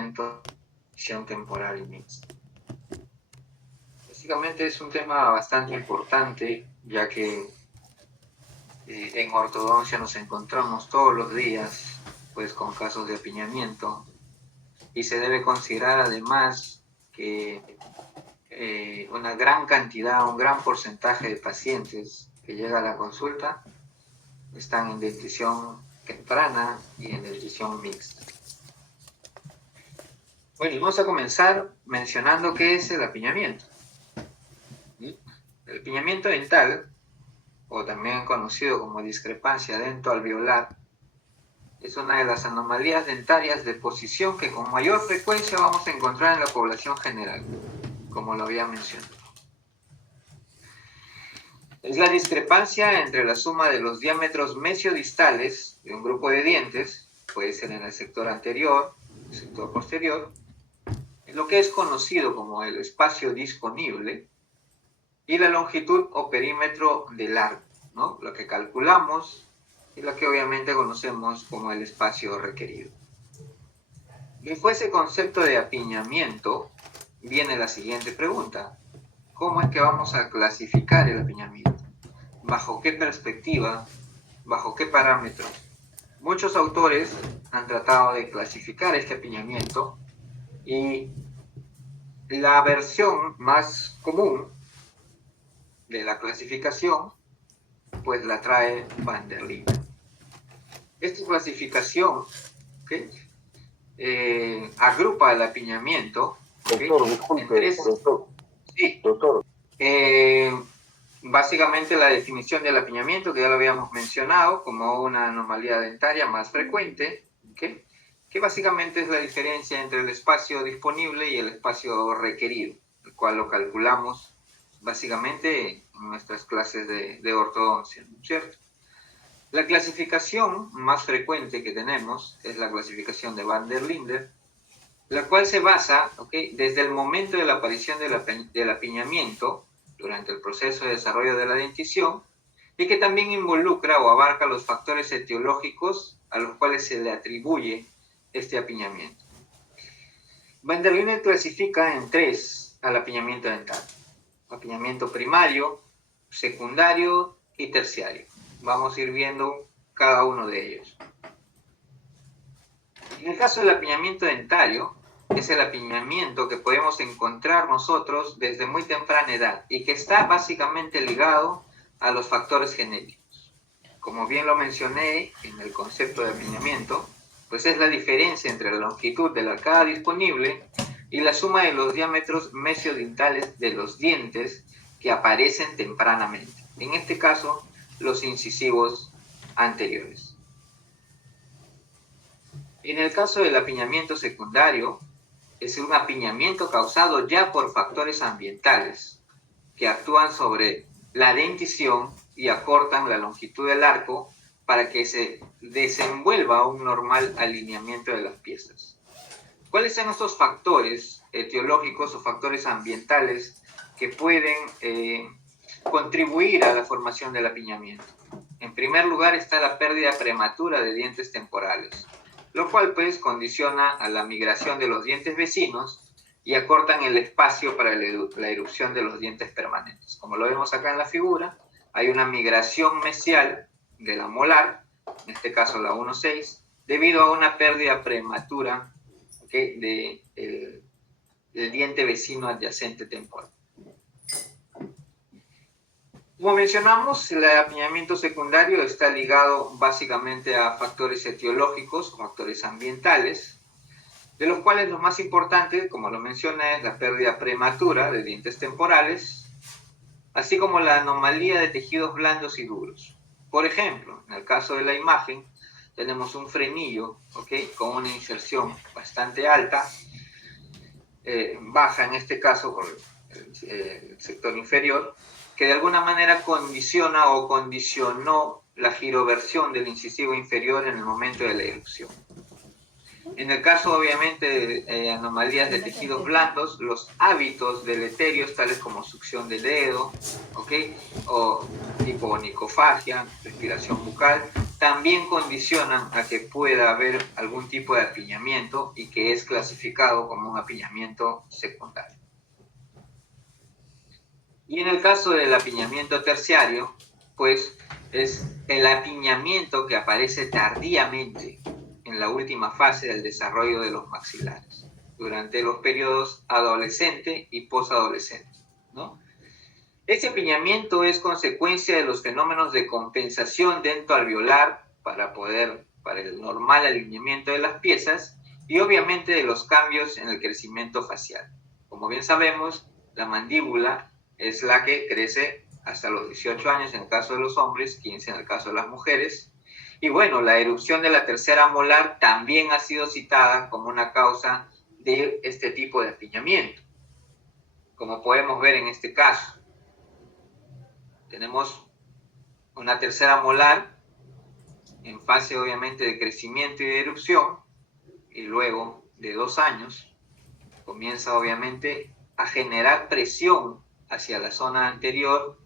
apiñamiento, visión temporal y mixta. Básicamente es un tema bastante importante, ya que en ortodoncia nos encontramos todos los días pues con casos de apiñamiento, y se debe considerar además que una gran cantidad, un gran porcentaje de pacientes que llegan a la consulta están en dentición temprana y en dentición mixta. Bueno, vamos a comenzar mencionando qué es el apiñamiento. El apiñamiento dental, o también conocido como discrepancia dentoalveolar, es una de las anomalías dentarias de posición que con mayor frecuencia vamos a encontrar en la población general, como lo había mencionado. Es la discrepancia entre la suma de los diámetros mesiodistales de un grupo de dientes, puede ser en el sector anterior, el sector posterior, en lo que es conocido como el espacio disponible, y la longitud o perímetro del arco, ¿no? Lo que calculamos y lo que obviamente conocemos como el espacio requerido. Bajo ese concepto de apiñamiento viene la siguiente pregunta: ¿cómo es que vamos a clasificar el apiñamiento? ¿Bajo qué perspectiva? ¿Bajo qué parámetros? Muchos autores han tratado de clasificar este apiñamiento, y la versión más común de la clasificación pues la trae Van der Linden. Esta clasificación, ¿okay? Agrupa el apiñamiento, ¿okay? Doctor, disculpe, doctor. Sí. Doctor. Básicamente la definición del apiñamiento, que ya lo habíamos mencionado, como una anomalía dentaria más frecuente, ¿okay? Que básicamente es la diferencia entre el espacio disponible y el espacio requerido, el cual lo calculamos básicamente en nuestras clases de ortodoncia, ¿no es cierto? La clasificación más frecuente que tenemos es la clasificación de Van der Linden, la cual se basa, ¿okay?, desde el momento de la aparición del apiñamiento durante el proceso de desarrollo de la dentición, y que también involucra o abarca los factores etiológicos a los cuales se le atribuye este apiñamiento. Van der Linden clasifica en tres al apiñamiento dental: apiñamiento primario, secundario y terciario. Vamos a ir viendo cada uno de ellos. En el caso del apiñamiento dentario, es el apiñamiento que podemos encontrar nosotros desde muy temprana edad y que está básicamente ligado a los factores genéticos. Como bien lo mencioné en el concepto de apiñamiento, pues es la diferencia entre la longitud de la arcada disponible y la suma de los diámetros mesiodintales de los dientes que aparecen tempranamente. En este caso, los incisivos anteriores. En el caso del apiñamiento secundario, es un apiñamiento causado ya por factores ambientales que actúan sobre la dentición y acortan la longitud del arco para que se desenvuelva un normal alineamiento de las piezas. ¿Cuáles son estos factores etiológicos o factores ambientales que pueden contribuir a la formación del apiñamiento? En primer lugar está la pérdida prematura de dientes temporales, lo cual pues condiciona a la migración de los dientes vecinos y acortan el espacio para la erupción de los dientes permanentes. Como lo vemos acá en la figura, hay una migración mesial de la molar, en este caso la 1.6, debido a una pérdida prematura, ¿okay?, del diente vecino adyacente temporal. Como mencionamos, el apiñamiento secundario está ligado básicamente a factores etiológicos, factores ambientales, de los cuales los más importantes, como lo mencioné, es la pérdida prematura de dientes temporales, así como la anomalía de tejidos blandos y duros. Por ejemplo, en el caso de la imagen, tenemos un frenillo, ¿okay?, con una inserción bastante alta, baja en este caso por el sector inferior, que de alguna manera condiciona o condicionó la giroversión del incisivo inferior en el momento de la erupción. En el caso, obviamente, de anomalías de tejidos blandos, los hábitos deleterios, tales como succión del dedo, ¿ok? O hiponicofagia, respiración bucal, también condicionan a que pueda haber algún tipo de apiñamiento y que es clasificado como un apiñamiento secundario. Y en el caso del apiñamiento terciario, pues es el apiñamiento que aparece tardíamente en la última fase del desarrollo de los maxilares, durante los periodos adolescente y posadolescente, ¿no? Este apiñamiento es consecuencia de los fenómenos de compensación dento-alveolar para el normal alineamiento de las piezas y obviamente de los cambios en el crecimiento facial. Como bien sabemos, la mandíbula es la que crece hasta los 18 años en el caso de los hombres, 15 en el caso de las mujeres. Y bueno, la erupción de la tercera molar también ha sido citada como una causa de este tipo de apiñamiento, como podemos ver en este caso. Tenemos una tercera molar en fase obviamente de crecimiento y de erupción, y luego de 2 años comienza obviamente a generar presión hacia la zona anterior,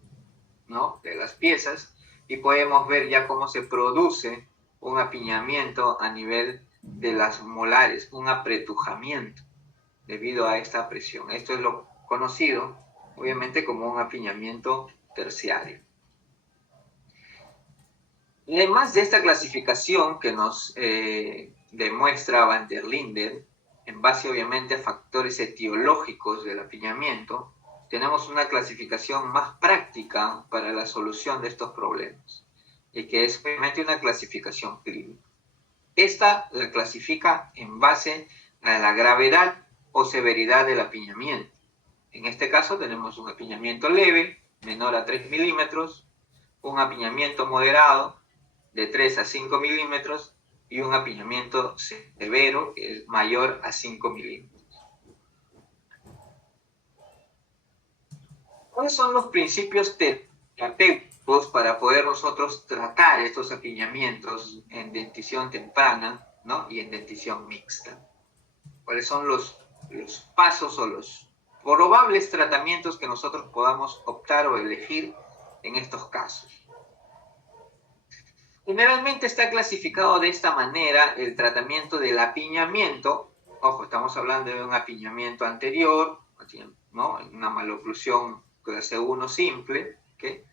¿no?, de las piezas, y podemos ver ya cómo se produce un apiñamiento a nivel de las molares, un apretujamiento debido a esta presión. Esto es lo conocido obviamente como un apiñamiento terciario. Y además de esta clasificación que nos demuestra Van der Linden, en base obviamente a factores etiológicos del apiñamiento, tenemos una clasificación más práctica para la solución de estos problemas, y que es obviamente una clasificación clínica. Esta la clasifica en base a la gravedad o severidad del apiñamiento. En este caso tenemos un apiñamiento leve, menor a 3 milímetros, un apiñamiento moderado, de 3 a 5 milímetros, y un apiñamiento severo, que es mayor a 5 milímetros. ¿Cuáles son los principios terapéuticos para poder nosotros tratar estos apiñamientos en dentición temprana, ¿no?, y en dentición mixta? ¿Cuáles son los pasos o los probables tratamientos que nosotros podamos optar o elegir en estos casos? Generalmente está clasificado de esta manera el tratamiento del apiñamiento. Ojo, estamos hablando de un apiñamiento anterior, ¿no?, una maloclusión clase 1 simple, ¿okay?,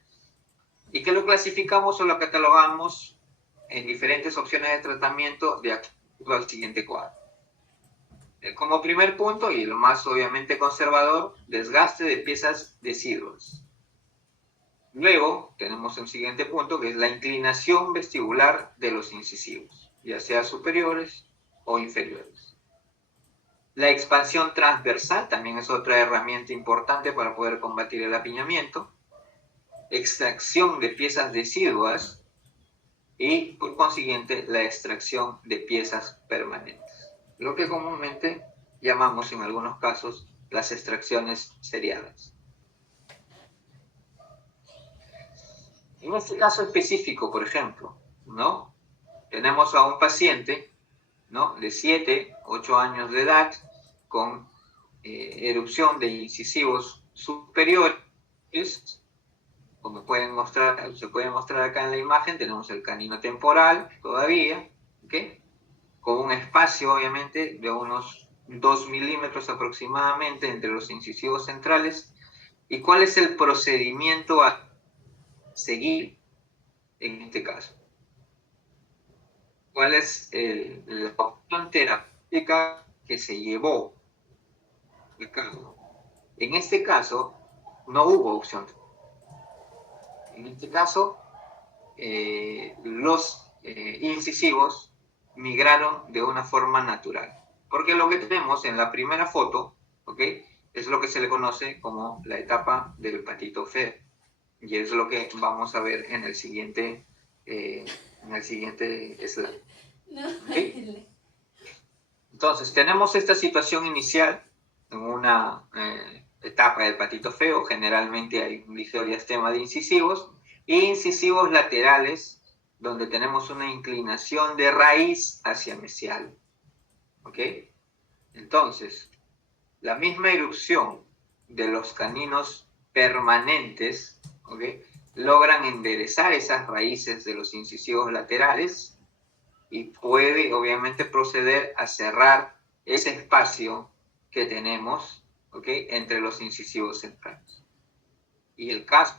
y que lo clasificamos o lo catalogamos en diferentes opciones de tratamiento de acuerdo al siguiente cuadro. Como primer punto, y lo más obviamente conservador, desgaste de piezas deciduas. Luego tenemos un siguiente punto, que es la inclinación vestibular de los incisivos, ya sea superiores o inferiores. La expansión transversal también es otra herramienta importante para poder combatir el apiñamiento. Extracción de piezas deciduas y, por consiguiente, la extracción de piezas permanentes, lo que comúnmente llamamos en algunos casos las extracciones seriadas. En este caso específico, por ejemplo, ¿no?, tenemos a un paciente, ¿no?, de 7, 8 años de edad con erupción de incisivos superiores. Como se puede mostrar acá en la imagen, tenemos el canino temporal todavía, ¿okay?, con un espacio obviamente de unos 2 milímetros aproximadamente entre los incisivos centrales. ¿Y cuál es el procedimiento a seguir en este caso? ¿Cuál es la opción terapéutica que se llevó a cabo? En este caso no hubo opción. En este caso los incisivos migraron de una forma natural, porque lo que tenemos en la primera foto, ¿okay?, es lo que se le conoce como la etapa del patito feo, y es lo que vamos a ver en el siguiente slide. ¿Okay? Entonces, tenemos esta situación inicial en una etapa del patito feo. Generalmente hay un ligero diastema de incisivos e incisivos laterales, donde tenemos una inclinación de raíz hacia mesial. ¿ok? Entonces, la misma erupción de los caninos permanentes, ¿ok?, logran enderezar esas raíces de los incisivos laterales y puede obviamente proceder a cerrar ese espacio que tenemos, ¿ok?, entre los incisivos centrales. Y el caso,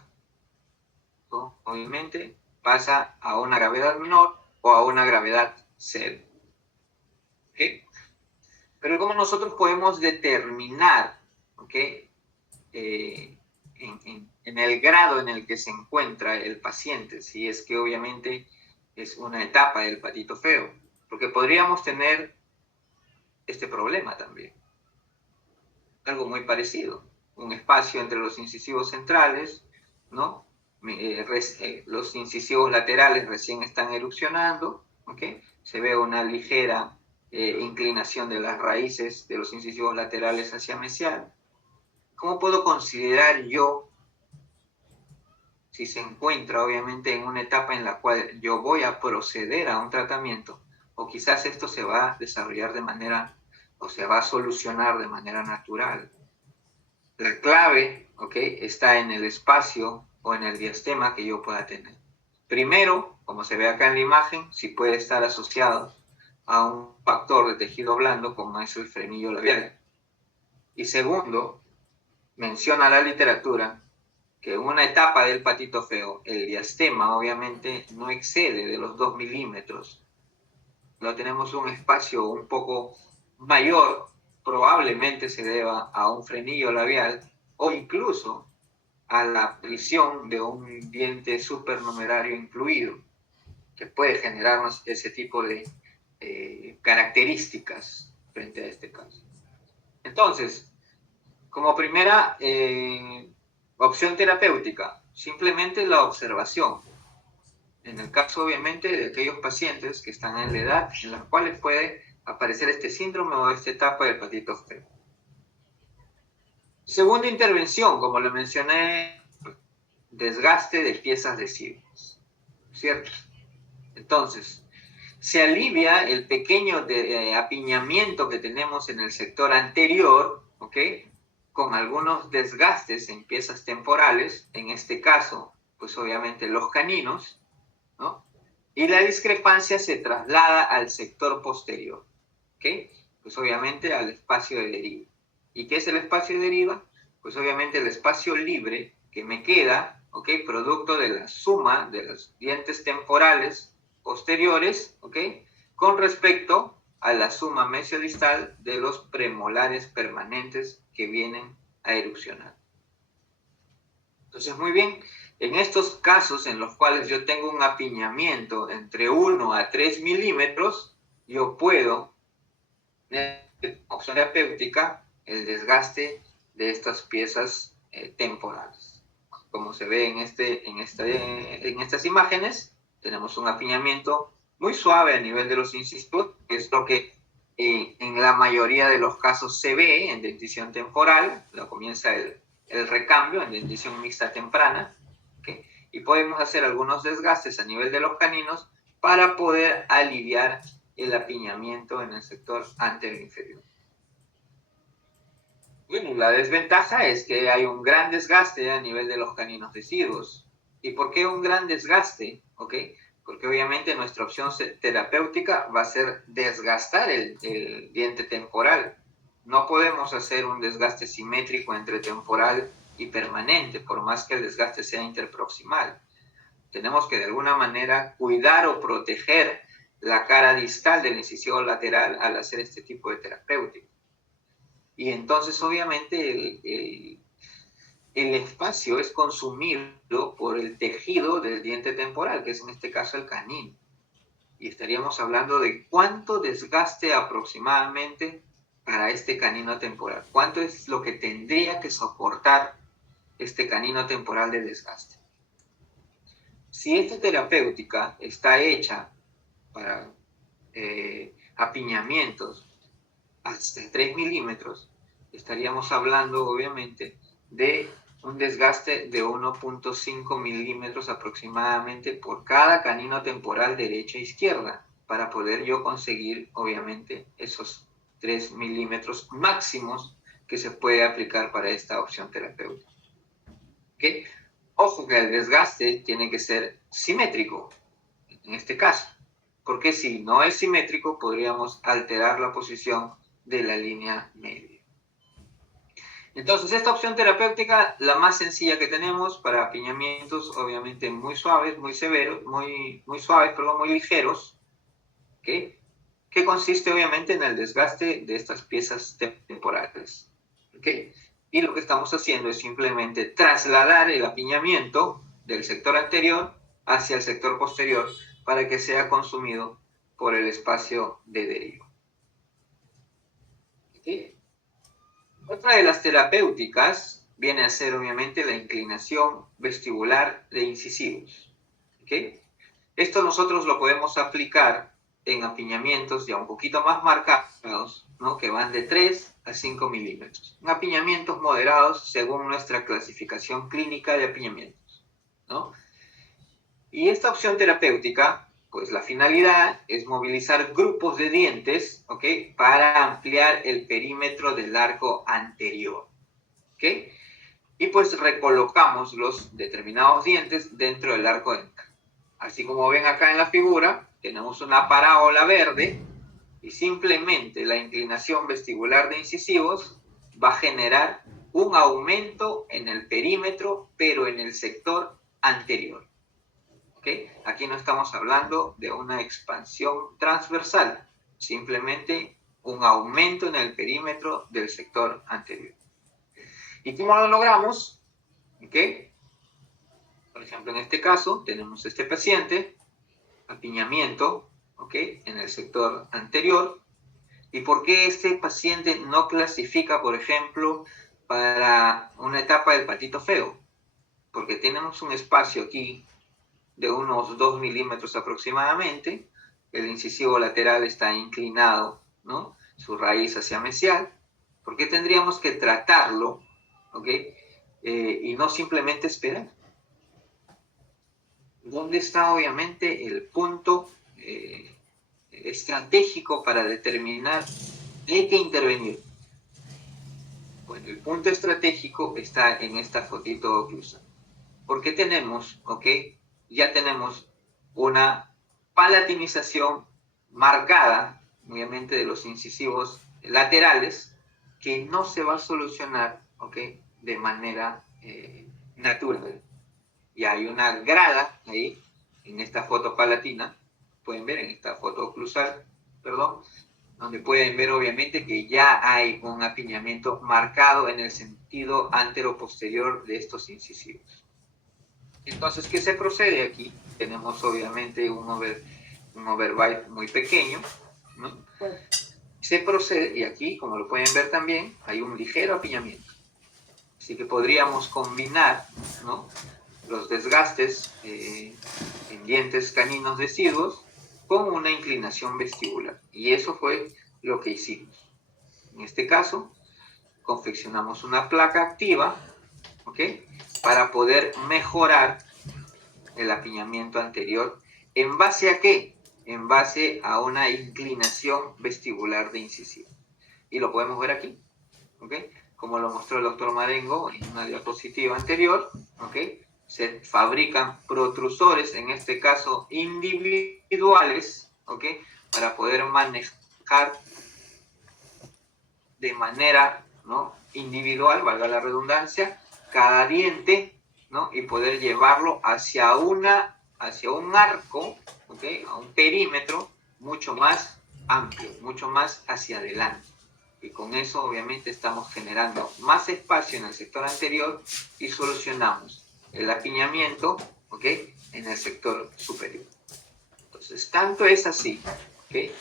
¿no?, obviamente pasa a una gravedad menor o a una gravedad cero. ¿Ok? Pero ¿cómo nosotros podemos determinar, ¿ok?, en el grado en el que se encuentra el paciente, si es que obviamente es una etapa del patito feo? Porque podríamos tener este problema también, algo muy parecido, un espacio entre los incisivos centrales, ¿no? Los incisivos laterales recién están erupcionando, ¿ok? Se ve una ligera inclinación de las raíces de los incisivos laterales hacia mesial. ¿Cómo puedo considerar yo si se encuentra obviamente en una etapa en la cual yo voy a proceder a un tratamiento, o quizás esto se va a desarrollar de manera, o se va a solucionar de manera natural? La clave, ¿ok?, está en el espacio o en el diastema que yo pueda tener. Primero, como se ve acá en la imagen, si puede estar asociado a un factor de tejido blando como es el frenillo labial. Y segundo, menciona la literatura que en una etapa del patito feo, el diastema obviamente no excede de los 2 milímetros. No tenemos un espacio un poco mayor, probablemente se deba a un frenillo labial o incluso a la prisión de un diente supernumerario incluido, que puede generarnos ese tipo de características frente a este caso. Entonces, como primera opción terapéutica, simplemente la observación. En el caso, obviamente, de aquellos pacientes que están en la edad en la cual puede aparecer este síndrome o esta etapa del patito feo. Segunda intervención, como le mencioné, desgaste de piezas deciduas, ¿cierto? Entonces, se alivia el pequeño apiñamiento que tenemos en el sector anterior, ¿ok?, con algunos desgastes en piezas temporales, en este caso, pues obviamente los caninos, ¿no? Y la discrepancia se traslada al sector posterior, ¿ok? Pues obviamente al espacio de deriva. ¿Y qué es el espacio de deriva? Pues obviamente el espacio libre que me queda, ¿ok?, producto de la suma de los dientes temporales posteriores, ¿ok?, con respecto a la suma mesiodistal de los premolares permanentes que vienen a erupcionar. Entonces, muy bien, en estos casos en los cuales yo tengo un apiñamiento entre 1 a 3 milímetros, yo puedo, opción terapéutica, el desgaste de estas piezas temporales. Como se ve en estas imágenes, tenemos un apiñamiento muy suave a nivel de los incisivos, que es lo que en la mayoría de los casos se ve en dentición temporal. Lo comienza el recambio en dentición mixta temprana, ¿okay? Y podemos hacer algunos desgastes a nivel de los caninos para poder aliviar el apiñamiento en el sector anterior inferior. Bueno, la desventaja es que hay un gran desgaste a nivel de los caninos deciduos. ¿Y por qué un gran desgaste? ¿Okay? Porque obviamente nuestra opción terapéutica va a ser desgastar el diente temporal. No podemos hacer un desgaste simétrico entre temporal y permanente, por más que el desgaste sea interproximal. Tenemos que de alguna manera cuidar o proteger la cara distal del incisivo lateral al hacer este tipo de terapéutica. Y entonces obviamente el espacio es consumido por el tejido del diente temporal, que es en este caso el canino. Y estaríamos hablando de cuánto desgaste aproximadamente para este canino temporal. ¿Cuánto es lo que tendría que soportar este canino temporal de desgaste? Si esta terapéutica está hecha para apiñamientos hasta 3 milímetros, estaríamos hablando obviamente de un desgaste de 1.5 milímetros aproximadamente por cada canino temporal derecha e izquierda, para poder yo conseguir obviamente esos 3 milímetros máximos que se puede aplicar para esta opción terapéutica. ¿Okay? Ojo que el desgaste tiene que ser simétrico, en este caso, porque si no es simétrico podríamos alterar la posición de la línea media. Entonces, esta opción terapéutica, la más sencilla que tenemos para apiñamientos, obviamente muy suaves, muy severos, muy suaves, perdón, muy ligeros, ¿okay? Que consiste obviamente en el desgaste de estas piezas temporales, ¿okay? Y lo que estamos haciendo es simplemente trasladar el apiñamiento del sector anterior hacia el sector posterior para que sea consumido por el espacio de derivo. ¿Okay? Otra de las terapéuticas viene a ser obviamente la inclinación vestibular de incisivos. ¿Okay? Esto nosotros lo podemos aplicar en apiñamientos ya un poquito más marcados, ¿no? Que van de 3 a 5 milímetros. En apiñamientos moderados según nuestra clasificación clínica de apiñamientos, ¿no? Y esta opción terapéutica, pues la finalidad es movilizar grupos de dientes, ¿ok? Para ampliar el perímetro del arco anterior, ¿ok? Y pues recolocamos los determinados dientes dentro del arco dental. Así como ven acá en la figura, tenemos una parábola verde y simplemente la inclinación vestibular de incisivos va a generar un aumento en el perímetro, pero en el sector anterior. ¿Okay? Aquí no estamos hablando de una expansión transversal, simplemente un aumento en el perímetro del sector anterior. ¿Y cómo lo logramos? ¿Okay? Por ejemplo, en este caso tenemos este paciente, apiñamiento, ¿okay? En el sector anterior. ¿Y por qué este paciente no clasifica, por ejemplo, para una etapa del patito feo? Porque tenemos un espacio aquí de unos 2 milímetros aproximadamente, el incisivo lateral está inclinado, ¿no? Su raíz hacia mesial. ¿Por qué tendríamos que tratarlo, ¿okay? Y no simplemente esperar? ¿Dónde está obviamente el punto estratégico para determinar que hay que intervenir? Bueno, el punto estratégico está en esta fotito oclusal. Porque tenemos, ¿ok? Ya tenemos una palatinización marcada, obviamente, de los incisivos laterales, que no se va a solucionar, ¿ok? De manera natural. Y hay una grada ahí, en esta foto palatina, pueden ver en esta foto oclusal, perdón, donde pueden ver obviamente que ya hay un apiñamiento marcado en el sentido antero-posterior de estos incisivos. Entonces, ¿qué se procede aquí? Tenemos obviamente un overbite muy pequeño, ¿no? Se procede, y aquí, como lo pueden ver también, hay un ligero apiñamiento. Así que podríamos combinar, ¿no? Los desgastes en dientes caninos deciduos con una inclinación vestibular. Y eso fue lo que hicimos. En este caso, confeccionamos una placa activa, ¿ok? Para poder mejorar el apiñamiento anterior. ¿En base a qué? En base a una inclinación vestibular de incisivo. Y lo podemos ver aquí, ¿ok? Como lo mostró el doctor Marengo en una diapositiva anterior, ¿ok? Se fabrican protrusores, en este caso individuales, ¿ok? Para poder manejar de manera, ¿no? Individual, valga la redundancia, cada diente, ¿no? Y poder llevarlo hacia un arco, ¿okay? A un perímetro mucho más amplio, mucho más hacia adelante. Y con eso obviamente estamos generando más espacio en el sector anterior y solucionamos el apiñamiento, ¿okay? En el sector superior. Entonces, tanto es así, ¿okay?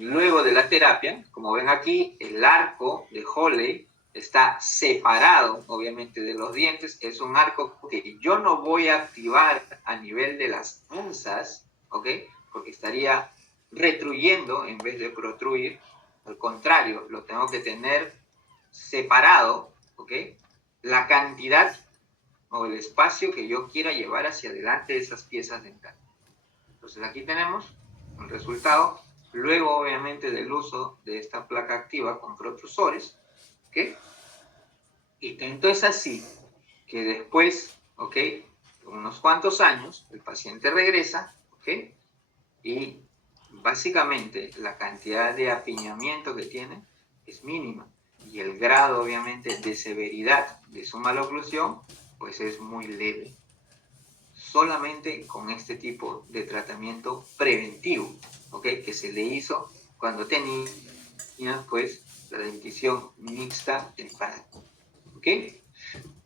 Luego de la terapia, como ven aquí, el arco de Hawley está separado, obviamente, de los dientes. Es un arco que yo no voy a activar a nivel de las onzas, ¿ok? Porque estaría retruyendo en vez de protruir. Al contrario, lo tengo que tener separado, ¿ok? La cantidad o el espacio que yo quiera llevar hacia adelante de esas piezas dentales. Entonces aquí tenemos el resultado. luego obviamente del uso de esta placa activa con protrusores, ¿ok? Y tanto es así que después, ¿ok? Unos cuantos años, el paciente regresa, ¿ok? Y básicamente la cantidad de apiñamiento que tiene es mínima y el grado obviamente de severidad de su maloclusión pues es muy leve. Solamente con este tipo de tratamiento preventivo, ¿ok? Que se le hizo cuando tenía pues la dentición mixta temprana, ¿ok?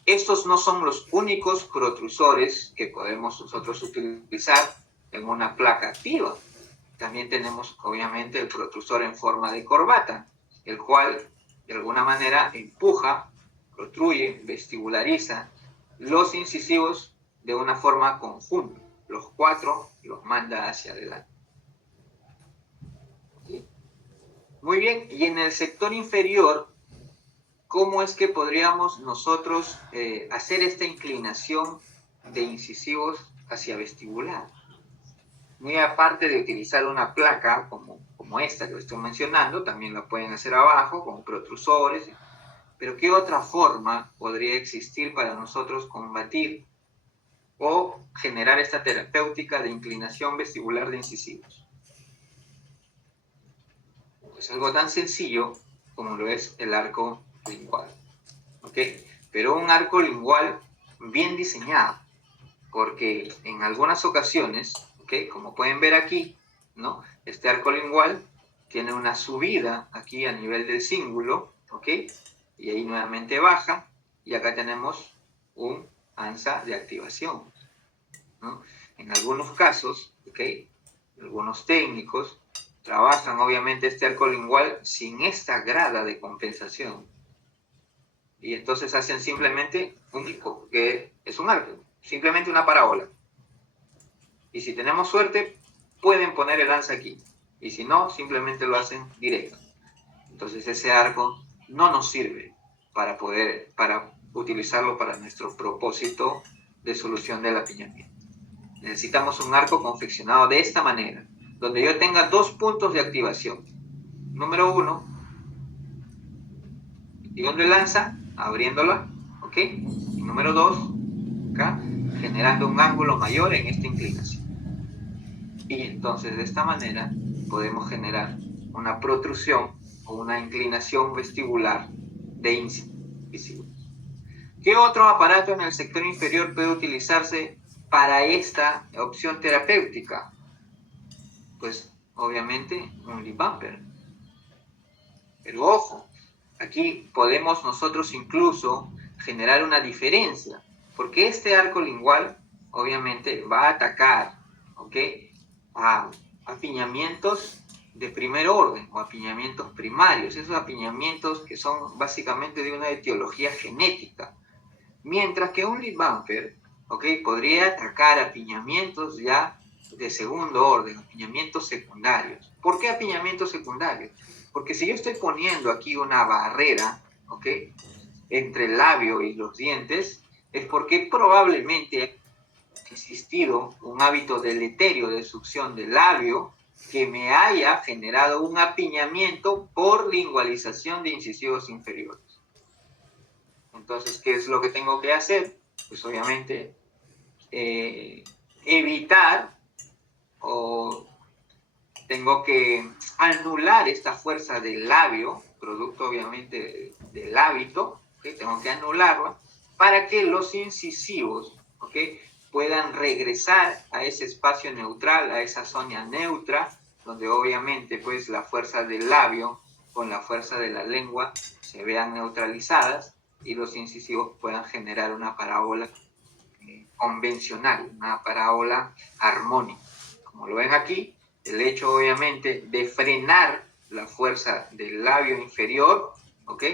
Estos no son los únicos protrusores que podemos nosotros utilizar en una placa activa. También tenemos obviamente el protrusor en forma de corbata, el cual de alguna manera empuja, protruye, vestibulariza los incisivos de una forma conjunta. Los 4 los manda hacia adelante. ¿Sí? Muy bien, y en el sector inferior, ¿cómo es que podríamos nosotros hacer esta inclinación de incisivos hacia vestibular? Muy aparte de utilizar una placa como esta que estoy mencionando, también la pueden hacer abajo con protrusores, pero ¿qué otra forma podría existir para nosotros combatir o generar esta terapéutica de inclinación vestibular de incisivos? Pues algo tan sencillo como lo es el arco lingual, ¿ok? Pero un arco lingual bien diseñado, porque en algunas ocasiones, ¿ok? Como pueden ver aquí, ¿no? Este arco lingual tiene una subida aquí a nivel del cíngulo, ¿ok? Y ahí nuevamente baja, y acá tenemos un ANSA de activación, ¿no? En algunos casos, ¿ok? Algunos técnicos trabajan obviamente este arco lingual sin esta grada de compensación. Y entonces hacen simplemente un disco, que es un arco, simplemente una parábola. Y si tenemos suerte, pueden poner el ANSA aquí. Y si no, simplemente lo hacen directo. Entonces ese arco no nos sirve para utilizarlo para nuestro propósito de solución del apiñamiento. Necesitamos un arco confeccionado de esta manera, donde yo tenga 2 puntos de activación. Número 1, activando el ANSA, abriéndola, ¿ok? Y número 2, acá, generando un ángulo mayor en esta inclinación. Y entonces de esta manera podemos generar una protrusión o una inclinación vestibular de incisivos. ¿Qué otro aparato en el sector inferior puede utilizarse para esta opción terapéutica? Pues obviamente un lip bumper. Pero ojo, aquí podemos nosotros incluso generar una diferencia, porque este arco lingual obviamente va a atacar, ¿ok?, a apiñamientos de primer orden o apiñamientos primarios, esos apiñamientos que son básicamente de una etiología genética, mientras que un lip bumper, ¿ok?, podría atacar apiñamientos ya de segundo orden, apiñamientos secundarios. ¿Por qué apiñamientos secundarios? Porque si yo estoy poniendo aquí una barrera, ¿ok?, entre el labio y los dientes, es porque probablemente ha existido un hábito deleterio de succión del labio que me haya generado un apiñamiento por lingualización de incisivos inferiores. Entonces, ¿qué es lo que tengo que hacer? Pues obviamente evitar o tengo que anular esta fuerza del labio, producto obviamente del hábito, ¿okay? Tengo que anularla para que los incisivos, ¿okay?, puedan regresar a ese espacio neutral, a esa zona neutra, donde obviamente pues la fuerza del labio con la fuerza de la lengua se vean neutralizadas y los incisivos puedan generar una parábola convencional, una parábola armónica. Como lo ven aquí, el hecho obviamente de frenar la fuerza del labio inferior, ¿ok?,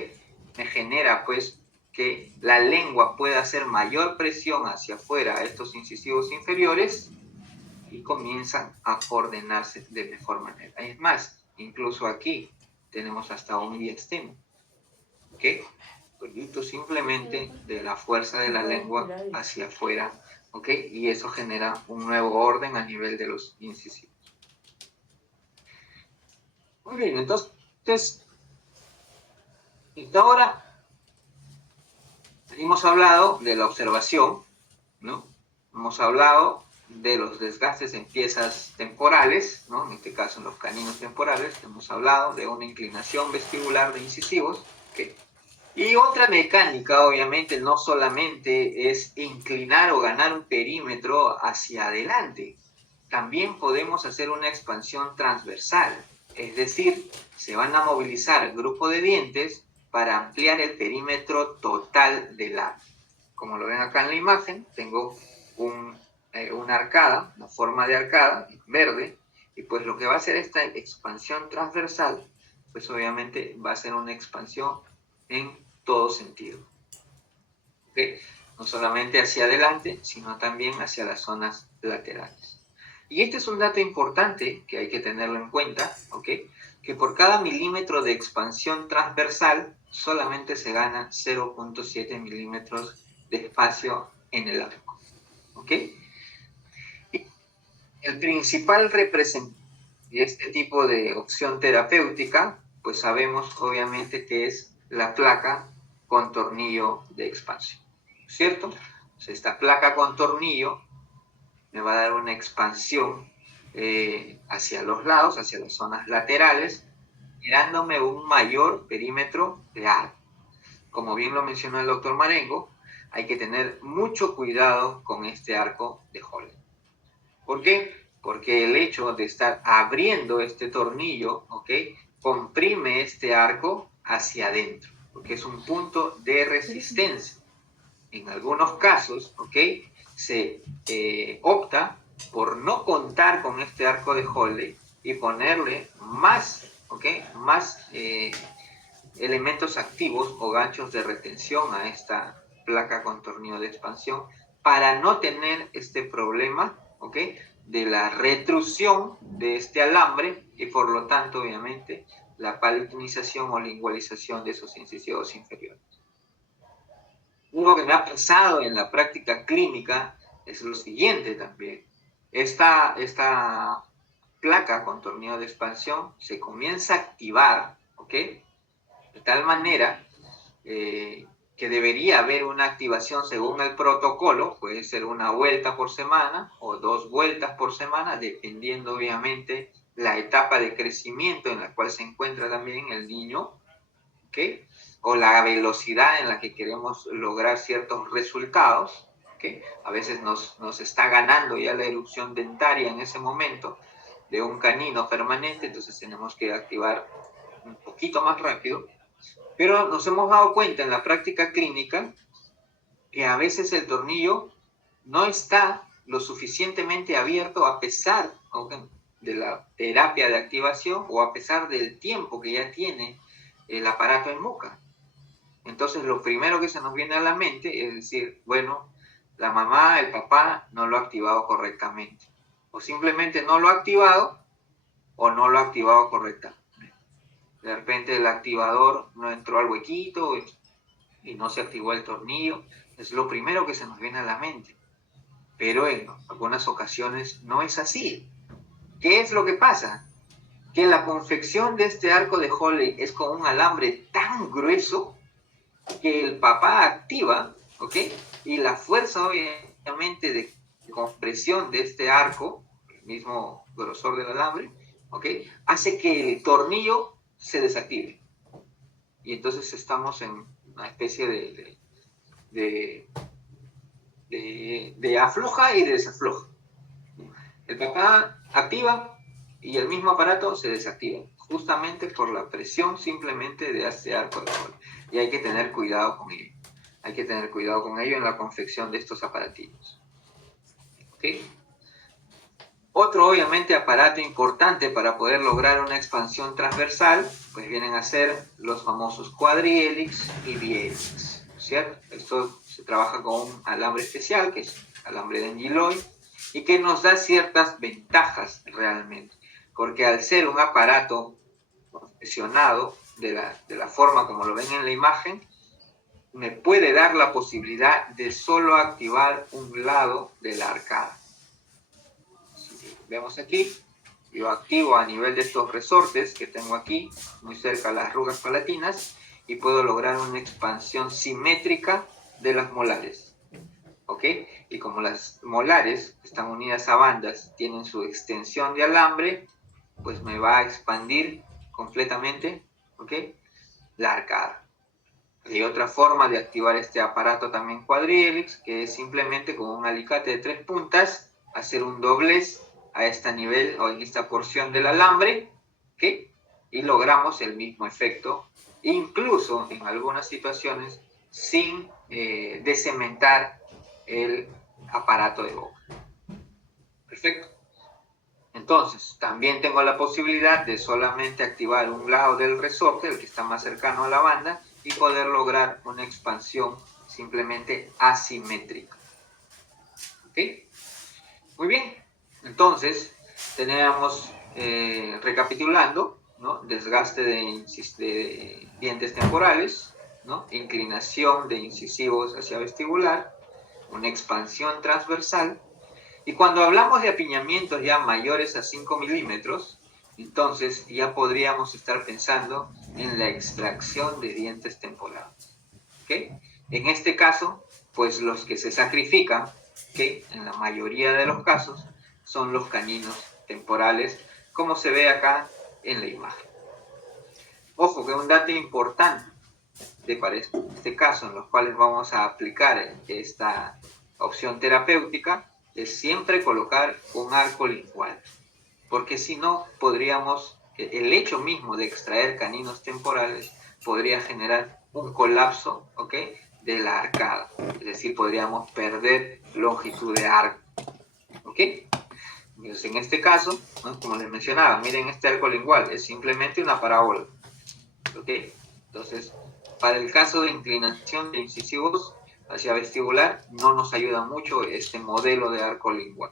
me genera pues que la lengua pueda hacer mayor presión hacia afuera a estos incisivos inferiores y comienzan a ordenarse de mejor manera. Es más, incluso aquí tenemos hasta un diastema, ¿ok?, producto simplemente de la fuerza de la lengua hacia afuera, ¿ok? Y eso genera un nuevo orden a nivel de los incisivos. Muy bien, entonces, hasta ahora hemos hablado de la observación, ¿no? Hemos hablado de los desgastes en piezas temporales, ¿no? En este caso en los caninos temporales. Hemos hablado de una inclinación vestibular de incisivos. ¿Okay? Y otra mecánica, obviamente, no solamente es inclinar o ganar un perímetro hacia adelante. También podemos hacer una expansión transversal. Es decir, se van a movilizar grupos de dientes para ampliar el perímetro total del labio. Como lo ven acá en la imagen, tengo una arcada, una forma de arcada verde, y pues lo que va a hacer esta expansión transversal, pues obviamente va a ser una expansión en todo sentido. ¿Okay? No solamente hacia adelante, sino también hacia las zonas laterales. Y este es un dato importante que hay que tenerlo en cuenta, ¿ok? Que por cada milímetro de expansión transversal solamente se gana 0.7 milímetros de espacio en el arco, ¿ok? Y el principal representante de este tipo de opción terapéutica, pues sabemos obviamente que es la placa con tornillo de expansión, ¿cierto? Entonces, esta placa con tornillo me va a dar una expansión hacia los lados, hacia las zonas laterales, dándome un mayor perímetro de arco. Como bien lo mencionó el doctor Marengo, hay que tener mucho cuidado con este arco de Holland. ¿Por qué? Porque el hecho de estar abriendo este tornillo, ¿ok? Comprime este arco hacia adentro, porque es un punto de resistencia. En algunos casos, ¿ok? Se opta por no contar con este arco de Holley y ponerle más, ¿ok? Más elementos activos o ganchos de retención a esta placa con tornillo de expansión para no tener este problema, ¿ok? De la retrusión de este alambre y por lo tanto, obviamente, la palatinización o lingualización de esos incisivos inferiores. Algo que me ha pasado en la práctica clínica es lo siguiente también. Esta placa con tornillo de expansión se comienza a activar, ¿ok? De tal manera que debería haber una activación según el protocolo, puede ser una vuelta por semana o 2 vueltas por semana, dependiendo obviamente la etapa de crecimiento en la cual se encuentra también el niño, ¿ok? O la velocidad en la que queremos lograr ciertos resultados, ¿ok? A veces nos está ganando ya la erupción dentaria en ese momento de un canino permanente, entonces tenemos que activar un poquito más rápido. Pero nos hemos dado cuenta en la práctica clínica que a veces el tornillo no está lo suficientemente abierto a pesar de la terapia de activación o a pesar del tiempo que ya tiene el aparato en boca. Entonces lo primero que se nos viene a la mente es decir, bueno, la mamá, el papá no lo ha activado correctamente. O simplemente no lo ha activado o no lo ha activado correctamente. De repente el activador no entró al huequito y no se activó el tornillo. Es lo primero que se nos viene a la mente. Pero en algunas ocasiones no es así. ¿Qué es lo que pasa? Que la confección de este arco de Holley es con un alambre tan grueso que el papá activa, ¿ok? Y la fuerza obviamente de compresión de este arco, el mismo grosor del alambre, ¿ok? Hace que el tornillo se desactive. Y entonces estamos en una especie de afloja y de desafloja. El papá activa y el mismo aparato se desactiva, justamente por la presión simplemente de este arco de Holley. Y hay que tener cuidado con ello. Hay que tener cuidado con ello en la confección de estos aparatillos. ¿Okay? Otro, obviamente, aparato importante para poder lograr una expansión transversal, pues vienen a ser los famosos quadrihelix y bihelix, ¿cierto? Esto se trabaja con un alambre especial, que es alambre de Anguilloy, y que nos da ciertas ventajas realmente, porque al ser un aparato confeccionado de la forma como lo ven en la imagen, me puede dar la posibilidad de solo activar un lado de la arcada. Si vemos aquí, yo activo a nivel de estos resortes que tengo aquí, muy cerca a las arrugas palatinas, y puedo lograr una expansión simétrica de las molares. ¿Ok? Y como las molares están unidas a bandas, tienen su extensión de alambre, pues me va a expandir completamente, ¿ok? La arcada. Hay otra forma de activar este aparato también cuadrihelix, que es simplemente con un alicate de 3 puntas, hacer un doblez a este nivel o en esta porción del alambre, ¿ok? Y logramos el mismo efecto, incluso en algunas situaciones sin descementar el aparato de boca. Perfecto. Entonces, también tengo la posibilidad de solamente activar un lado del resorte, el que está más cercano a la banda, y poder lograr una expansión simplemente asimétrica. ¿Ok? Muy bien. Entonces, teníamos, recapitulando, ¿no? Desgaste de dientes temporales, ¿no? Inclinación de incisivos hacia vestibular, una expansión transversal. Y cuando hablamos de apiñamientos ya mayores a 5 milímetros, entonces ya podríamos estar pensando en la extracción de dientes temporales. ¿Okay? En este caso, pues los que se sacrifican, que en la mayoría de los casos son los caninos temporales, como se ve acá en la imagen. Ojo, que un dato importante para este caso, en los cuales vamos a aplicar esta opción terapéutica, es siempre colocar un arco lingual, porque si no, el hecho mismo de extraer caninos temporales podría generar un colapso, ¿ok?, de la arcada, es decir, podríamos perder longitud de arco, ¿ok? Entonces, en este caso, ¿no?, como les mencionaba, miren este arco lingual, es simplemente una parábola, ¿ok? Entonces, para el caso de inclinación de incisivos hacia vestibular, no nos ayuda mucho este modelo de arco lingual.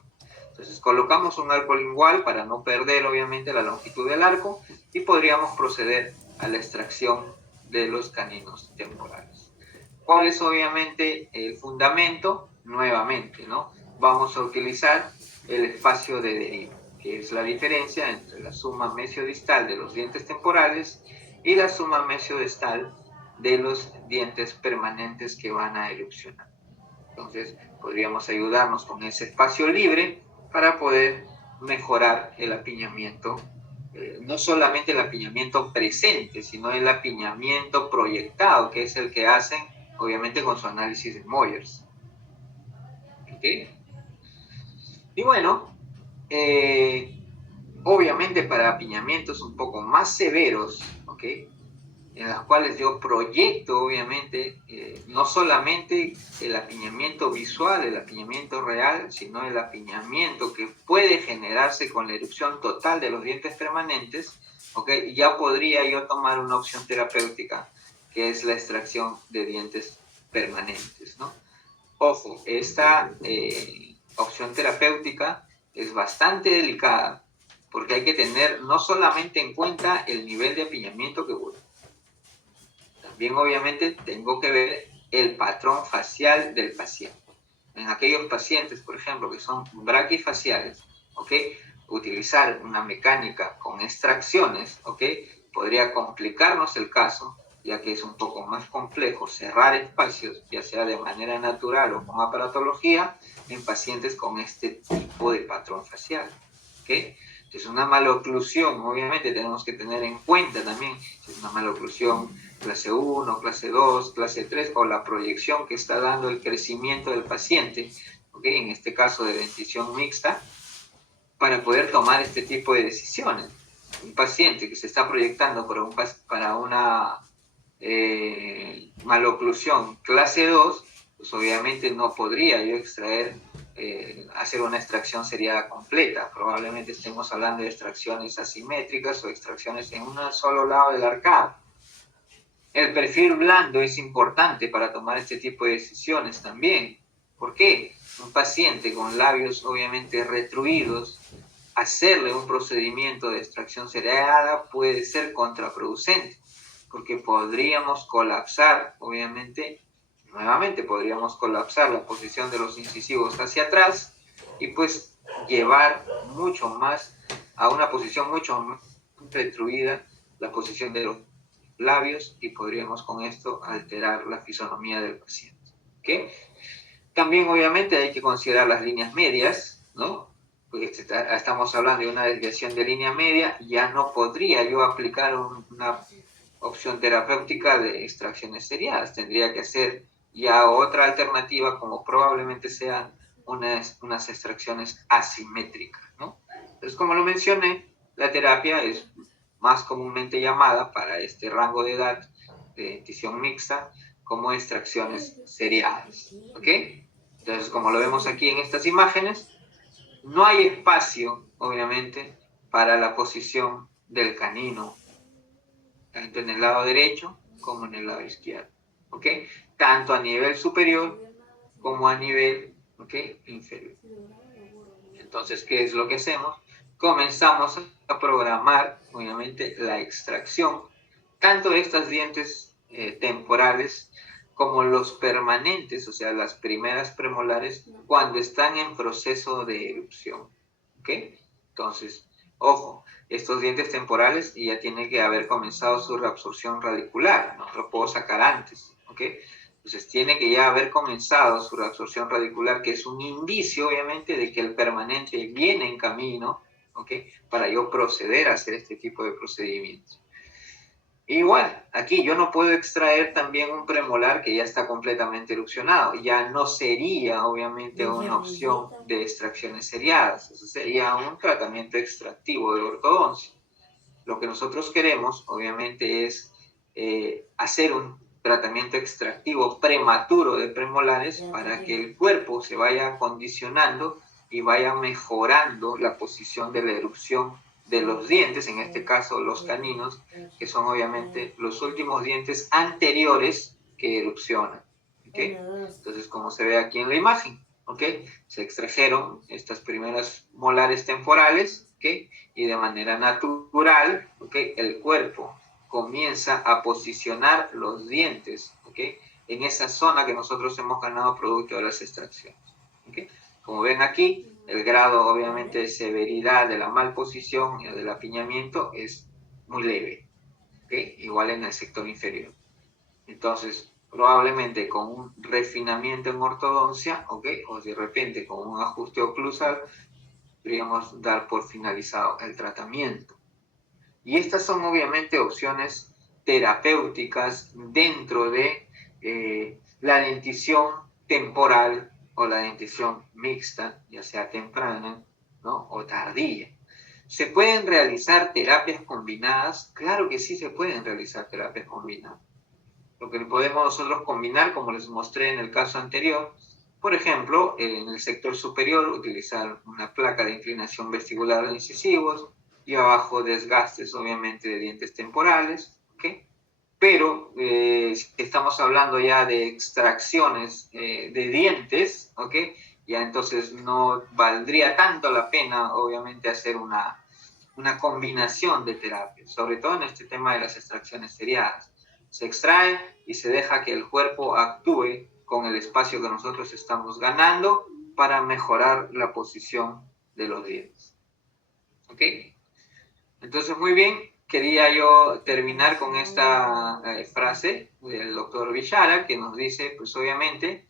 Entonces, colocamos un arco lingual para no perder, obviamente, la longitud del arco y podríamos proceder a la extracción de los caninos temporales. ¿Cuál es, obviamente, el fundamento? Nuevamente, ¿no? Vamos a utilizar el espacio de deriva, que es la diferencia entre la suma mesiodistal de los dientes temporales y la suma mesiodistal de los dientes permanentes que van a erupcionar. Entonces, podríamos ayudarnos con ese espacio libre para poder mejorar el apiñamiento, no solamente el apiñamiento presente, sino el apiñamiento proyectado, que es el que hacen, obviamente, con su análisis de Moyers. ¿Okay? Y bueno, obviamente para apiñamientos un poco más severos, ¿ok?, en las cuales yo proyecto, obviamente, no solamente el apiñamiento visual, el apiñamiento real, sino el apiñamiento que puede generarse con la erupción total de los dientes permanentes, ¿okay?, ya podría yo tomar una opción terapéutica, que es la extracción de dientes permanentes, ¿no? Ojo, esta opción terapéutica es bastante delicada, porque hay que tener no solamente en cuenta el nivel de apiñamiento que busco, también obviamente tengo que ver el patrón facial del paciente. En aquellos pacientes, por ejemplo, que son braquifaciales, ¿ok?, utilizar una mecánica con extracciones, ¿ok?, podría complicarnos el caso, ya que es un poco más complejo cerrar espacios, ya sea de manera natural o con aparatología, en pacientes con este tipo de patrón facial, ¿ok? Es una maloclusión, obviamente tenemos que tener en cuenta también si es una maloclusión clase 1, clase 2, clase 3, o la proyección que está dando el crecimiento del paciente, ¿okay?, en este caso de dentición mixta, para poder tomar este tipo de decisiones. Un paciente que se está proyectando para una maloclusión clase 2, pues obviamente no podría yo hacer una extracción seriada completa. Probablemente estemos hablando de extracciones asimétricas o extracciones en un solo lado del arcado. El perfil blando es importante para tomar este tipo de decisiones también. ¿Por qué? Un paciente con labios obviamente retruidos, hacerle un procedimiento de extracción seriada puede ser contraproducente, porque podríamos colapsar, obviamente, nuevamente podríamos colapsar la posición de los incisivos hacia atrás y pues llevar mucho más a una posición mucho más retruida, la posición de los labios, y podríamos con esto alterar la fisonomía del paciente. ¿Okay? También obviamente hay que considerar las líneas medias, ¿no? Porque estamos hablando de una desviación de línea media, ya no podría yo aplicar una opción terapéutica de extracciones seriadas, tendría que hacer ya otra alternativa, como probablemente sean unas extracciones asimétricas, ¿no? Entonces, como lo mencioné, la terapia es más comúnmente llamada para este rango de edad de dentición mixta como extracciones seriadas, ¿ok? Entonces, como lo vemos aquí en estas imágenes, no hay espacio, obviamente, para la posición del canino, tanto en el lado derecho como en el lado izquierdo, ¿ok? Tanto a nivel superior como a nivel, ¿ok?, inferior. Entonces, ¿qué es lo que hacemos? Comenzamos a programar, obviamente, la extracción, tanto de estos dientes temporales como los permanentes, o sea, las primeras premolares, cuando están en proceso de erupción, ¿ok? Entonces, ojo, estos dientes temporales ya tienen que haber comenzado su reabsorción radicular, no lo puedo sacar antes, ¿ok? Entonces tiene que ya haber comenzado su reabsorción radicular, que es un indicio, obviamente, de que el permanente viene en camino, ¿ok?, para yo proceder a hacer este tipo de procedimientos. Igual, aquí yo no puedo extraer también un premolar que ya está completamente erupcionado. Ya no sería, obviamente, una opción de extracciones seriadas. Eso sería un tratamiento extractivo de ortodoncia. Lo que nosotros queremos, obviamente, es hacer un tratamiento extractivo prematuro de premolares para que el cuerpo se vaya acondicionando y vaya mejorando la posición de la erupción de los dientes, en este caso los caninos, que son obviamente los últimos dientes anteriores que erupcionan, ¿okay? Entonces, como se ve aquí en la imagen, ¿okay?, se extrajeron estas primeras molares temporales, ¿okay?, y de manera natural, ¿okay?, el cuerpo comienza a posicionar los dientes, ¿okay?, en esa zona que nosotros hemos ganado producto de las extracciones, ¿okay? Como ven aquí, el grado obviamente de severidad de la malposición y del apiñamiento es muy leve, ¿okay?, igual en el sector inferior. Entonces, probablemente con un refinamiento en ortodoncia, ¿okay?, o de repente con un ajuste oclusal, podríamos dar por finalizado el tratamiento. Y estas son obviamente opciones terapéuticas dentro de la dentición temporal o la dentición mixta, ya sea temprana, ¿no?, o tardía. ¿Se pueden realizar terapias combinadas? Claro que sí se pueden realizar terapias combinadas. Lo que podemos nosotros combinar, como les mostré en el caso anterior, por ejemplo, en el sector superior, utilizar una placa de inclinación vestibular de incisivos y abajo desgastes, obviamente, de dientes temporales, ¿ok? Pero si estamos hablando ya de extracciones de dientes, ¿ok?, ya entonces no valdría tanto la pena, obviamente, hacer una combinación de terapias, sobre todo en este tema de las extracciones seriadas. Se extrae y se deja que el cuerpo actúe con el espacio que nosotros estamos ganando para mejorar la posición de los dientes. ¿Ok? Entonces, muy bien, quería yo terminar con esta frase del doctor Bishara, que nos dice, pues obviamente,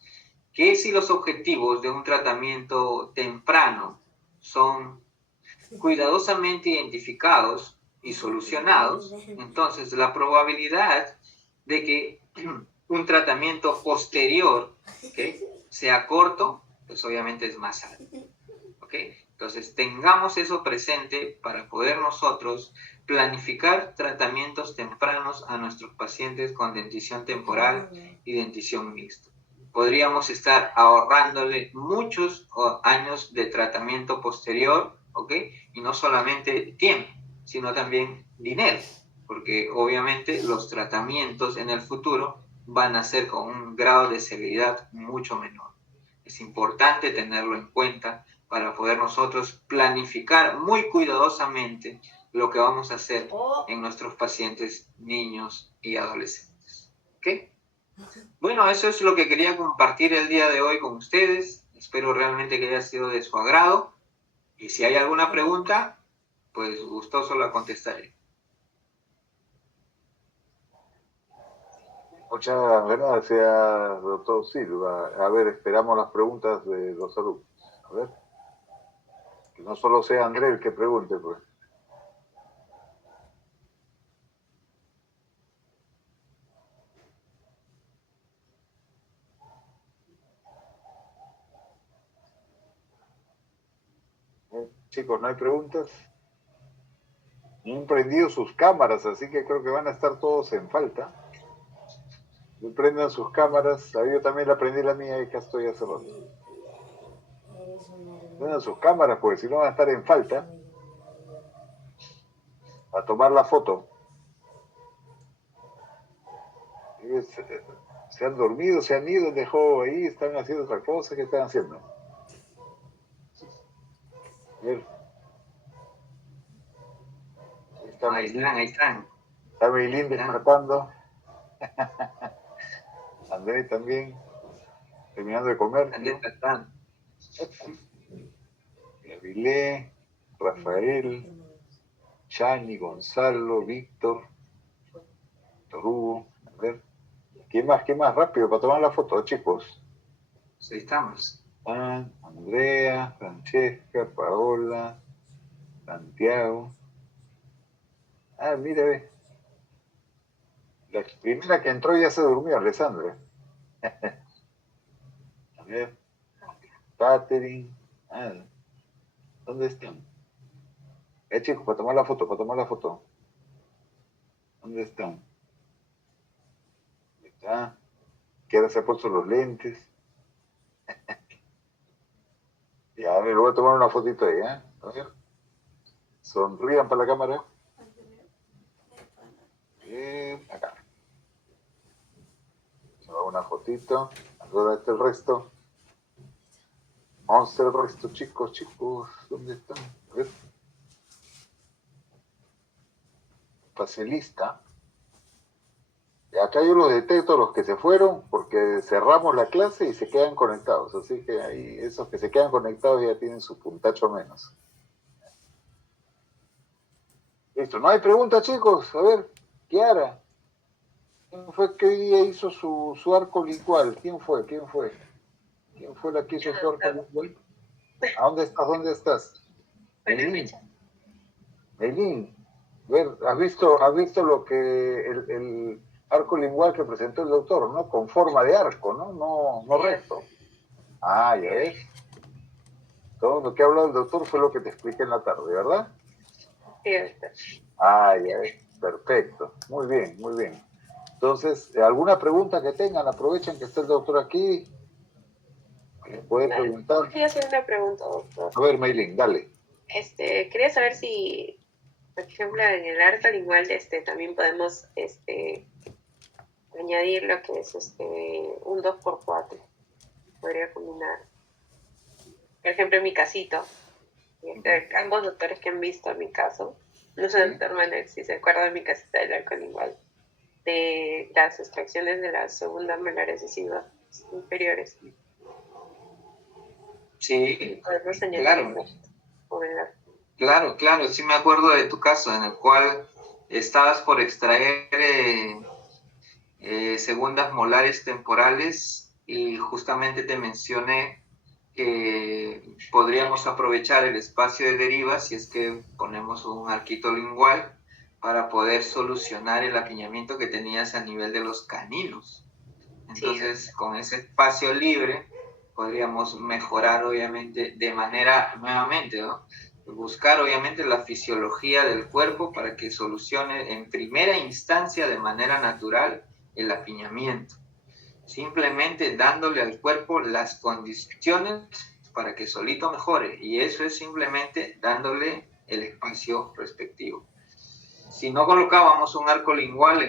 que si los objetivos de un tratamiento temprano son cuidadosamente identificados y solucionados, entonces la probabilidad de que un tratamiento posterior, ¿okay?, sea corto, pues obviamente es más alta, ¿okay? Entonces tengamos eso presente para poder nosotros planificar tratamientos tempranos a nuestros pacientes con dentición temporal y dentición mixta. Podríamos estar ahorrándole muchos años de tratamiento posterior, ¿ok? Y no solamente tiempo, sino también dinero, porque obviamente los tratamientos en el futuro van a ser con un grado de severidad mucho menor. Es importante tenerlo en cuenta para poder nosotros planificar muy cuidadosamente lo que vamos a hacer en nuestros pacientes niños y adolescentes. ¿Ok? Bueno, eso es lo que quería compartir el día de hoy con ustedes. Espero realmente que haya sido de su agrado. Y si hay alguna pregunta, pues gustoso la contestaré. Muchas gracias, doctor Silva. A ver, esperamos las preguntas de los alumnos. A ver. Que no solo sea André el que pregunte, pues. Chicos, ¿no hay preguntas? No han prendido sus cámaras, así que creo que van a estar todos en falta. Prendan sus cámaras. Yo también la prendí la mía y acá estoy hace rato. Prendan sus cámaras, porque si no van a estar en falta. A tomar la foto. Se han dormido, se han ido, dejó ahí, están haciendo otra cosa. ¿Qué están haciendo? A ver. Ahí están, ahí están. Está Meilín despertando. André también. Terminando de comer. Están despertando. Avilé, Rafael, Chani, Gonzalo, Víctor, Hugo. A ver. ¿Quién más? ¿Quién más? Rápido, para tomar la foto, chicos. Ahí estamos. Andrea, Francesca, Paola, Santiago. Mira, ve. La primera que entró ya se durmió, Alessandra. A ver. Catherine. ¿Dónde están? Chicos, para tomar la foto, para tomar la foto. ¿Dónde están? Ahí está. Que ahora se ha puesto los lentes. Ya, a ver, voy a tomar una fotito ahí, ¿eh? A ver. Sonrían para la cámara. Bien, acá. Se va una fotito. Ahora está el resto. Vamos a hacer el resto, chicos, chicos. ¿Dónde están? A ver. Pase lista. Y acá yo los detecto, los que se fueron, porque cerramos la clase y se quedan conectados. Así que ahí, esos que se quedan conectados ya tienen su puntacho menos. Listo, ¿no hay preguntas, chicos? A ver, Kiara. ¿Quién fue que hoy día hizo su arco licual? ¿Quién fue? ¿Quién fue? ¿Quién fue la que hizo su arco licual? ¿A dónde estás? ¿Dónde estás? Melín. Melín. Ver, has visto lo que el arco lingual que presentó el doctor, ¿no? Con forma de arco, ¿no? No recto. Ya ves. Todo lo que ha hablado el doctor fue lo que te expliqué en la tarde, ¿verdad? Cierto. Ya ves. Perfecto. Muy bien, muy bien. Entonces, ¿alguna pregunta que tengan? Aprovechen que está el doctor aquí. Puede preguntar. Quería hacer una pregunta, doctor. A ver, Maylin, dale. Quería saber si, por ejemplo, en el arco lingual también podemos añadir lo que es un 2x4. Podría combinar. Por ejemplo, en mi casito, ambos doctores que han visto mi caso, no sé, doctor Manuel, si se acuerda de mi casita del arco lingual, de las extracciones de las segundas molares decisivas inferiores. Sí, Podemos añadir claro. Claro, sí me acuerdo de tu caso en el cual estabas por extraer segundas molares temporales y justamente te mencioné que podríamos aprovechar el espacio de deriva si es que ponemos un arquito lingual para poder solucionar el apiñamiento que tenías a nivel de los caninos. Entonces, con ese espacio libre podríamos mejorar obviamente de manera, nuevamente, ¿no? Buscar obviamente la fisiología del cuerpo para que solucione en primera instancia de manera natural el apiñamiento, simplemente dándole al cuerpo las condiciones para que solito mejore, y eso es simplemente dándole el espacio respectivo. Si no colocábamos un arco lingual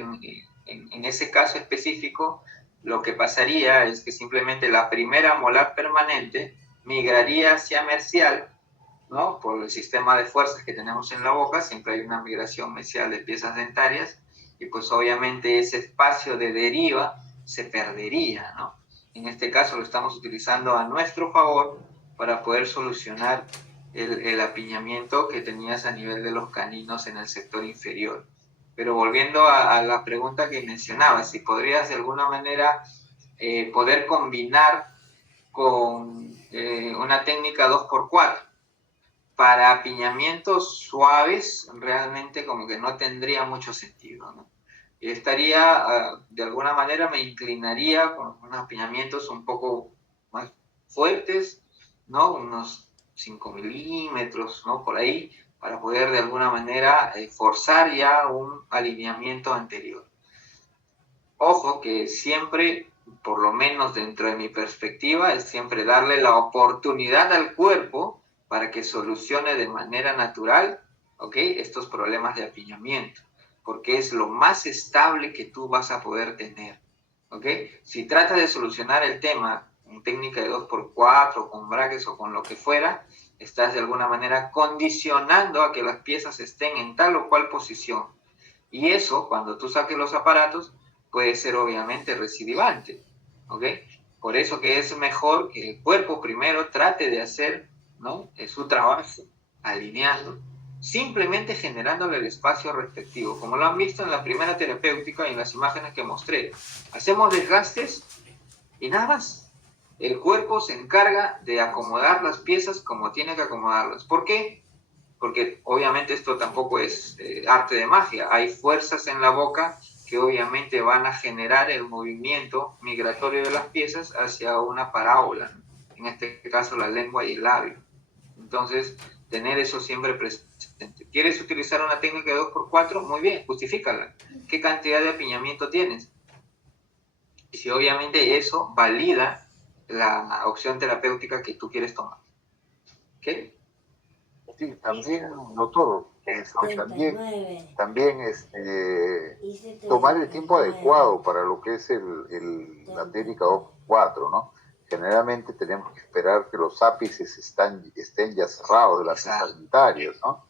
en ese caso específico, lo que pasaría es que simplemente la primera molar permanente migraría hacia mercial, ¿no? Por el sistema de fuerzas que tenemos en la boca, siempre hay una migración mesial de piezas dentarias, y pues obviamente ese espacio de deriva se perdería, ¿no? En este caso lo estamos utilizando a nuestro favor para poder solucionar el apiñamiento que tenías a nivel de los caninos en el sector inferior. Pero volviendo a la pregunta que mencionabas, si podrías de alguna manera poder combinar con una técnica 2x4. Para apiñamientos suaves, realmente como que no tendría mucho sentido, ¿no? Estaría, de alguna manera me inclinaría con unos apiñamientos un poco más fuertes, ¿no? Unos 5 milímetros, ¿no? Por ahí, para poder de alguna manera forzar ya un alineamiento anterior. Ojo que siempre, por lo menos dentro de mi perspectiva, es siempre darle la oportunidad al cuerpo para que solucione de manera natural, ¿ok? Estos problemas de apiñamiento, porque es lo más estable que tú vas a poder tener, ¿ok? Si tratas de solucionar el tema en técnica de 2x4, con brackets o con lo que fuera, estás de alguna manera condicionando a que las piezas estén en tal o cual posición. Y eso, cuando tú saques los aparatos, puede ser obviamente recidivante, ¿ok? Por eso que es mejor que el cuerpo primero trate de hacer, ¿no? Su trabajo, alineando, simplemente generándole el espacio respectivo. Como lo han visto en la primera terapéutica y en las imágenes que mostré. Hacemos desgastes y nada más. El cuerpo se encarga de acomodar las piezas como tiene que acomodarlas. ¿Por qué? Porque obviamente esto tampoco es arte de magia. Hay fuerzas en la boca que obviamente van a generar el movimiento migratorio de las piezas hacia una parábola, en este caso la lengua y el labio. Entonces, tener eso siempre presente. ¿Quieres utilizar una técnica de 2x4? Muy bien, justifícala. ¿Qué cantidad de apiñamiento tienes? Y si obviamente eso valida la opción terapéutica que tú quieres tomar. ¿Ok? Sí, también, doctor, también tomar el tiempo adecuado para lo que es la técnica 2x4, ¿no? Generalmente tenemos que esperar que los ápices estén ya cerrados de las sanitarias, ¿no?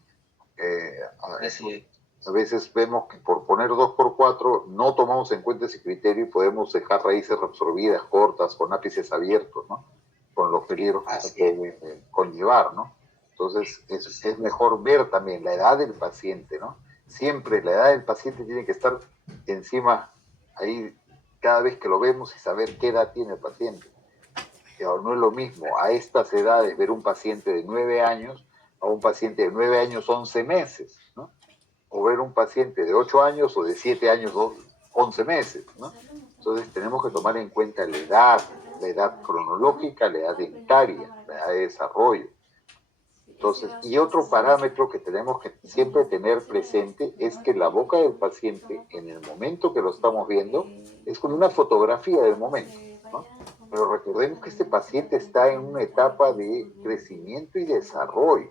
A veces vemos que por poner 2x4 no tomamos en cuenta ese criterio y podemos dejar raíces reabsorbidas, cortas, con ápices abiertos, ¿no? Con los peligros que puede conllevar, ¿no? Entonces, es mejor ver también la edad del paciente, ¿no? Siempre la edad del paciente tiene que estar encima, ahí, cada vez que lo vemos y saber qué edad tiene el paciente. No es lo mismo a estas edades ver un paciente de 9 años a un paciente de 9 años 11 meses, ¿no? O ver un paciente de 8 años o de 7 años 11 meses, ¿no? Entonces tenemos que tomar en cuenta la edad cronológica, la edad dentaria, la edad de desarrollo. Entonces, y otro parámetro que tenemos que siempre tener presente es que la boca del paciente, en el momento que lo estamos viendo, es como una fotografía del momento, ¿no? Pero recordemos que este paciente está en una etapa de crecimiento y desarrollo,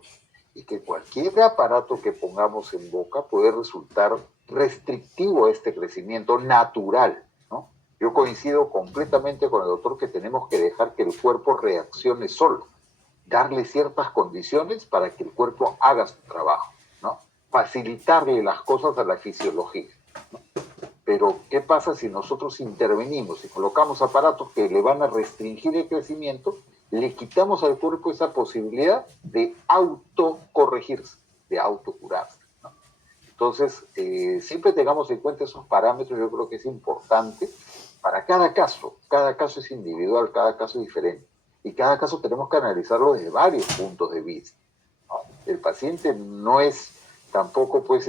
y que cualquier aparato que pongamos en boca puede resultar restrictivo a este crecimiento natural, ¿no? Yo coincido completamente con el doctor que tenemos que dejar que el cuerpo reaccione solo, darle ciertas condiciones para que el cuerpo haga su trabajo, ¿no? Facilitarle las cosas a la fisiología, ¿no? Pero, ¿qué pasa si nosotros intervenimos y colocamos aparatos que le van a restringir el crecimiento? Le quitamos al cuerpo esa posibilidad de autocorregirse, de autocurarse, ¿no? Entonces, siempre tengamos en cuenta esos parámetros. Yo creo que es importante para cada caso es individual, cada caso es diferente. Y cada caso tenemos que analizarlo desde varios puntos de vista, ¿no? El paciente no es tampoco pues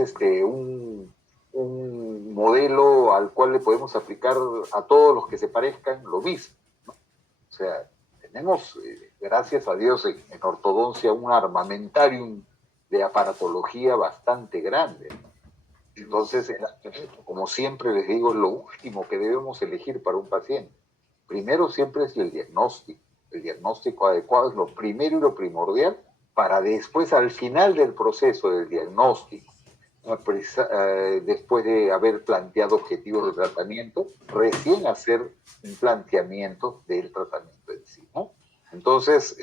un modelo al cual le podemos aplicar a todos los que se parezcan lo mismo, ¿no? O sea, tenemos, gracias a Dios, en ortodoncia un armamentarium de aparatología bastante grande, ¿no? Entonces, como siempre les digo, lo último que debemos elegir para un paciente, primero siempre es el diagnóstico. El diagnóstico adecuado es lo primero y lo primordial para después, al final del proceso del diagnóstico, después de haber planteado objetivos de tratamiento, recién hacer un planteamiento del tratamiento en sí, ¿no? Entonces,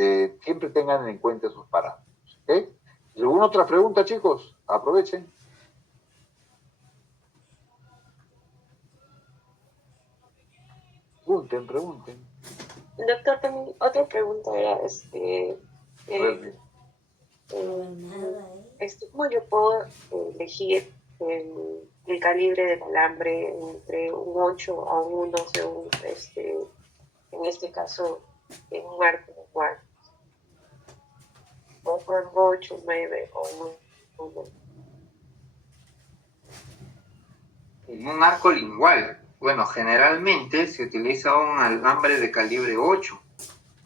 siempre tengan en cuenta esos parámetros, ¿ok? ¿Alguna otra pregunta, chicos? Aprovechen. Pregunten. Doctor, también otra pregunta era, ¿Cómo yo puedo elegir el calibre del alambre entre un 8 a un 1 según en este caso en un arco igual? O por 8, 9 o 1. En un arco lingual, bueno, generalmente se utiliza un alambre de calibre 8,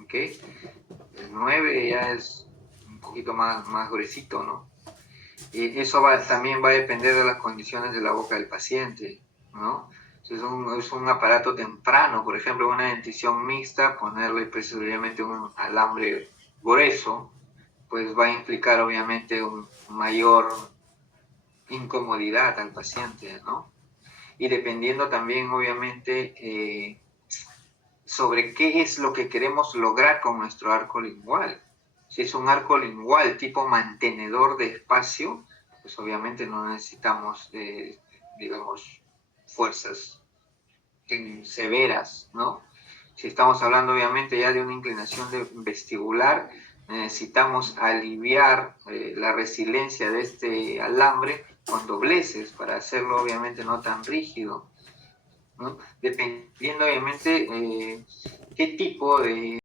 ¿ok? El 9 ya es un poquito más gruesito, ¿no? Y eso también va a depender de las condiciones de la boca del paciente, ¿no? Si es un aparato temprano, por ejemplo, una dentición mixta, ponerle pues obviamente un alambre grueso, pues va a implicar obviamente un mayor incomodidad al paciente, ¿no? Y dependiendo también obviamente sobre qué es lo que queremos lograr con nuestro arco lingual. Si es un arco lingual tipo mantenedor de espacio, pues obviamente no necesitamos, digamos, fuerzas severas, ¿no? Si estamos hablando obviamente ya de una inclinación vestibular, necesitamos aliviar la resiliencia de este alambre con dobleces para hacerlo obviamente no tan rígido, ¿no? Dependiendo obviamente qué tipo de